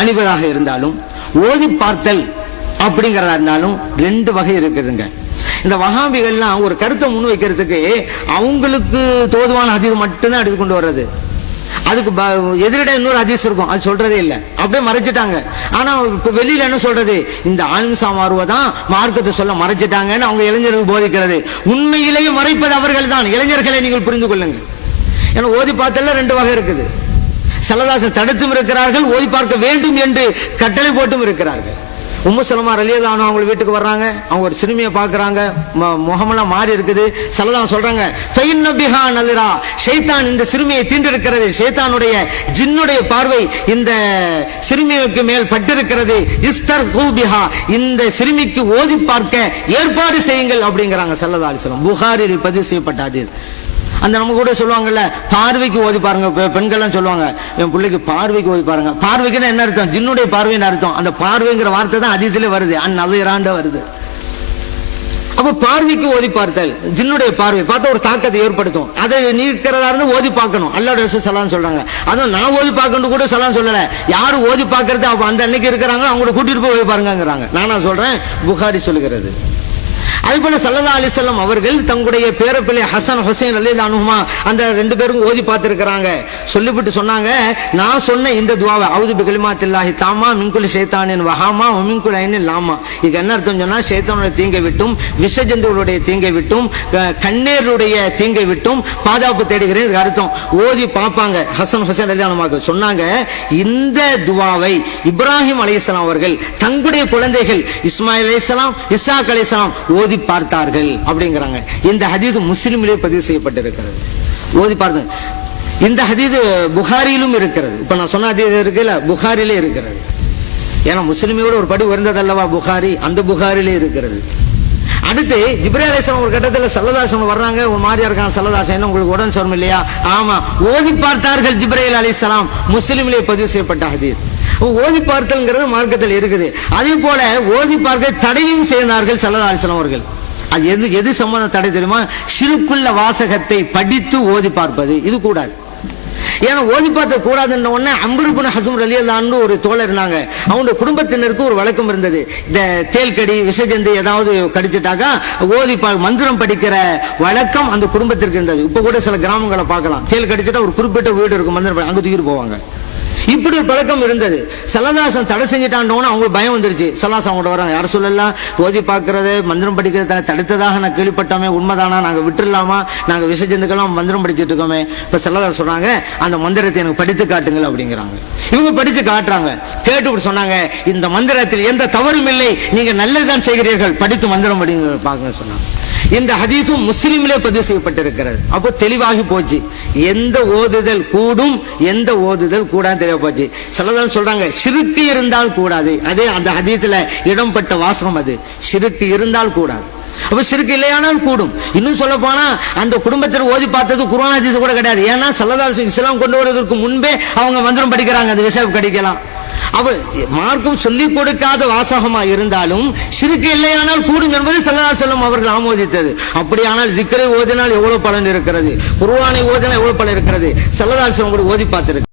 அணிவதாக இருந்தாலும் ஓதி பார்த்தல் அப்படிங்கிறதா இருந்தாலும் ரெண்டு வகை இருக்குதுங்க. இந்த வகாபிகள்லாம் ஒரு கருத்தை முன் வைக்கிறதுக்கு அவங்களுக்கு தோதுவான ஹதீஸ் மட்டும்தான் எடுத்து கொண்டு வர்றது. அதுக்கு ப- எதிரிட இன்னொரு ஹதீஸ் இருக்கும் அது சொல்றதே இல்ல. அப்படியே மறைச்சிட்டாங்க. ஆனா இப்ப வெளியில என்ன சொல்றது? இந்த ஆல்மிசா மாறுவதான் மார்க்கத்தை சொல்ல மறைச்சிட்டாங்கன்னு அவங்க இளைஞர்கள் போதிக்கிறது. உண்மையிலேயே மறைப்பது அவர்கள் தான் இளைஞர்களை நீங்கள் புரிந்து கொள்ளுங்கள். ஏன்னா ஓதி பார்த்தல ரெண்டு வகை இருக்குது. சல்லதாசன் தடுத்தும் இருக்கிறார்கள் ஓதி பார்க்க வேண்டும் என்று கட்டளை போட்டும் இருக்கிறார்கள். உம்மு சலமா ரலியதானோ அவங்க வீட்டுக்கு வர்றாங்க அவங்க ஒரு சிறுமியை பார்க்கறாங்க முகமெல்லாம் மாறி இருக்குது. சல்லதான் சொல்றாங்க "ஃபைன் நபிஹா ஷைத்தான் இந்த சிறுமியை தீண்டிருக்கிறது ஷைத்தானுடைய ஜின்னுடைய பார்வை இந்த சிறுமிக்கு மேல் பட்டிருக்கிறது. இஸ்டர் கூபிஹா இந்த சிறுமிக்கு ஓதி பார்க்க ஏற்பாடு செய்யுங்கள் அப்படிங்கிறாங்க சல்லதா அலிஸ்லாம் புகாரில் பதிவு செய்யப்பட்ட அந்த நம்ம கூட சொல்லுவாங்கல்ல பார்வைக்கு ஓதி பாருங்க பெண்கள்லாம் சொல்லுவாங்க என் பிள்ளைக்கு பார்வைக்கு ஓதி பாருங்க. பார்வைக்குன்னா என்ன அர்த்தம்? ஜின்னுடைய பார்வைன்னு அர்த்தம்? அந்த பார்வைங்கிற வார்த்தை தான் அதிகத்துல வருது. அந் வருது. அப்ப பார்வைக்கு ஓதி பார்த்தல் ஜின்னுடைய பார்வை பார்த்தா ஒரு தாக்கத்தை ஏற்படுத்தும். அதை நீக்கிறதா இருந்து ஓதி பார்க்கணும். அல்லாஹ் சலான்னு சொல்றாங்க. அதுவும் நான் ஓதி பார்க்கணும் கூட சலான் சொல்லல. யாரு ஓதி பார்க்கறது? அப்ப அந்த அன்னைக்கு இருக்கிறாங்க அவங்கள கூட்டிட்டு போய் ஓதி பாருங்கிறாங்க நானா சொல்றேன் புகாரி சொல்லுகிறது. அதே போல சல்லா அலிசல்லாம் அவர்கள் தங்களுடைய பேரப்பிள்ளை ஹசன் ஹுசைன் அலி அனுமா அந்த ரெண்டு பேரும் ஓதி பார்த்திருக்கிறாங்க. சொல்லிவிட்டு சொன்னாங்க நான் சொன்ன இந்த துவாவை அவுது பிகலிமாத்தில்லாஹி தாமா மின்குல் ஷேத்தானின் வஹாமா மின்குல் ஐனின் லாமா. இது என்ன அர்த்தம் சொன்னா ஷேத்தானுடைய தீங்கை விட்டும் விஷஜந்துகளுடைய தீங்கை விட்டும் கண்ணீருடைய தீங்கை விட்டும் பாதுகாப்பு தேடுகிறேன் இதுக்கு அர்த்தம். ஓதி பார்ப்பாங்க ஹசன் ஹுசைன் அலி அனுமாக்கு சொன்னாங்க இந்த துவாவை இப்ராஹிம் அலி அவர்கள் தங்களுடைய குழந்தைகள் இஸ்மாயில் அலி இஸ்ஹாக் அலி ஓதி பார்த்தார்கள் அப்படிங்கிறாங்க. இந்த ஹதீஸ் முஸ்லீமிலே பதிவு செய்யப்பட்டிருக்கிறது. ஓதி பார்த்து இந்த ஹதீஸ் புகாரியிலும் இருக்கிறது. இப்ப நான் சொன்ன ஹதீஸ் இருக்குல்ல புகாரிலே இருக்கிறது. ஏன்னா முஸ்லிமையோட ஒரு படி உயர்ந்ததல்லவா புகாரி? அந்த புகாரிலே இருக்கிறது. அடுத்து ஜிப்ரே ஒரு கட்டத்தில் சல்லதாசன் வர்றாங்க. ஒரு மாதிரியா இருக்கான் சல்லதாசன் உங்களுக்கு உடம்பு சோரம் இல்லையா? ஆமா. ஓதி பார்த்தார்கள் ஜிப்ரேல் அலிசலாம் முஸ்லிமிலே பதிவு செய்யப்பட்ட ஹதீஸ். ஓதி பார்த்தல்ங்கிறது மார்க்கத்தில் இருக்குது. அதே போல ஓதி பார்க்க தடையும் செய்தார்கள் சல்லதா அலிஸ்லாம் அவர்கள். அது எது எது சம்பந்தம் தடை தெரியுமா? சிறுக்குள்ள வாசகத்தை படித்து ஓதி பார்ப்பது. இது கூடாது. ஏன்னா ஓதி பார்த்த கூடாதுன்ன உடனே அம்பருபுன ஹசம் ரலியல்லான்னு ஒரு தோழர் இருந்தாங்க. அவங்க குடும்பத்தினருக்கு ஒரு வழக்கம் இருந்தது. இந்த தேல்கடி விஷஜந்து ஏதாவது கடிச்சிட்டாக்கா ஓதி பா- மந்திரம் படிக்கிற வழக்கம் அந்த குடும்பத்திற்கு இருந்தது. இப்ப கூட சில கிராமங்களை பார்க்கலாம். தேல் கடிச்சிட்டா ஒரு குறிப்பிட்ட வீடு இருக்கும் மந்திரம் அங்க தூக்கிட்டு போவாங்க. இப்படி ஒரு பழக்கம் இருந்தது. சலதாசன் தடை செஞ்சுட்டாண்டோன்னு அவங்களுக்கு பயம் வந்துருச்சு. சல்லாசன் அவங்கள்ட்ட வராங்க யார் சொல்லலாம் ஓதி பார்க்கறது மந்திரம் படிக்கிறத தடுத்ததாக நான் கேள்விப்பட்டோமே. உண்மைதானா? நாங்க விட்டுடலாமா? நாங்க விசஜந்துக்கெல்லாம் மந்திரம் படிச்சுட்டு இருக்கோமே. இப்ப சல்லதாசன் சொன்னாங்க அந்த மந்திரத்தை எனக்கு படித்து காட்டுங்கள் அப்படிங்கிறாங்க. இவங்க படிச்சு காட்டுறாங்க. கேட்டு இப்படி சொன்னாங்க இந்த மந்திரத்தில் எந்த தவறும் இல்லை. நீங்க நல்லதுதான் செய்கிறீர்கள். படித்து மந்திரம் படிங்க பாருங்க சொன்னாங்க. இந்த ஹதீஸும் முஸ்லிமிலே பதிவு செய்யப்பட்டிருக்கிறது. அப்போ தெளிவாகி போச்சு. எந்த ஓதுதல் கூடும் எந்த ஓதுதல் கூடாது தெரிய போச்சு. சிலதான் சொல்றாங்க சிறுக்கு இருந்தால் கூடாது. அதே அந்த ஹதீத்துல இடம்பட்ட வாசகம் அது. சிறுக்கு இருந்தால் கூடாது. அப்ப சிறுக்கு இல்லையானால் கூடும். இன்னும் சொல்ல போனா அந்த குடும்பத்தில் ஓதி பார்த்தது குரான் ஹதீஸ் கூட கிடையாது. ஏன்னா சல்லதால் இஸ்லாம் கொண்டு வருவதற்கு முன்பே அவங்க மந்திரம் படிக்கிறாங்க. அந்த விஷயம் கிடைக்கலாம். அவ மார்க்கம் சொல்லிக் கொடுக்காத வாசகமா இருந்தாலும் சிறுக்கு இல்லையானால் கூடும் என்பது சல்லா செல்லம் அவர்கள் ஆமோதித்தது. அப்படியானால் திக்கரை ஓதினால் எவ்வளவு பலன் இருக்கிறது? குருவானை ஓதினால் எவ்வளவு பலன் இருக்கிறது? சல்லதாசம் கூட ஓதி பார்த்திருக்கு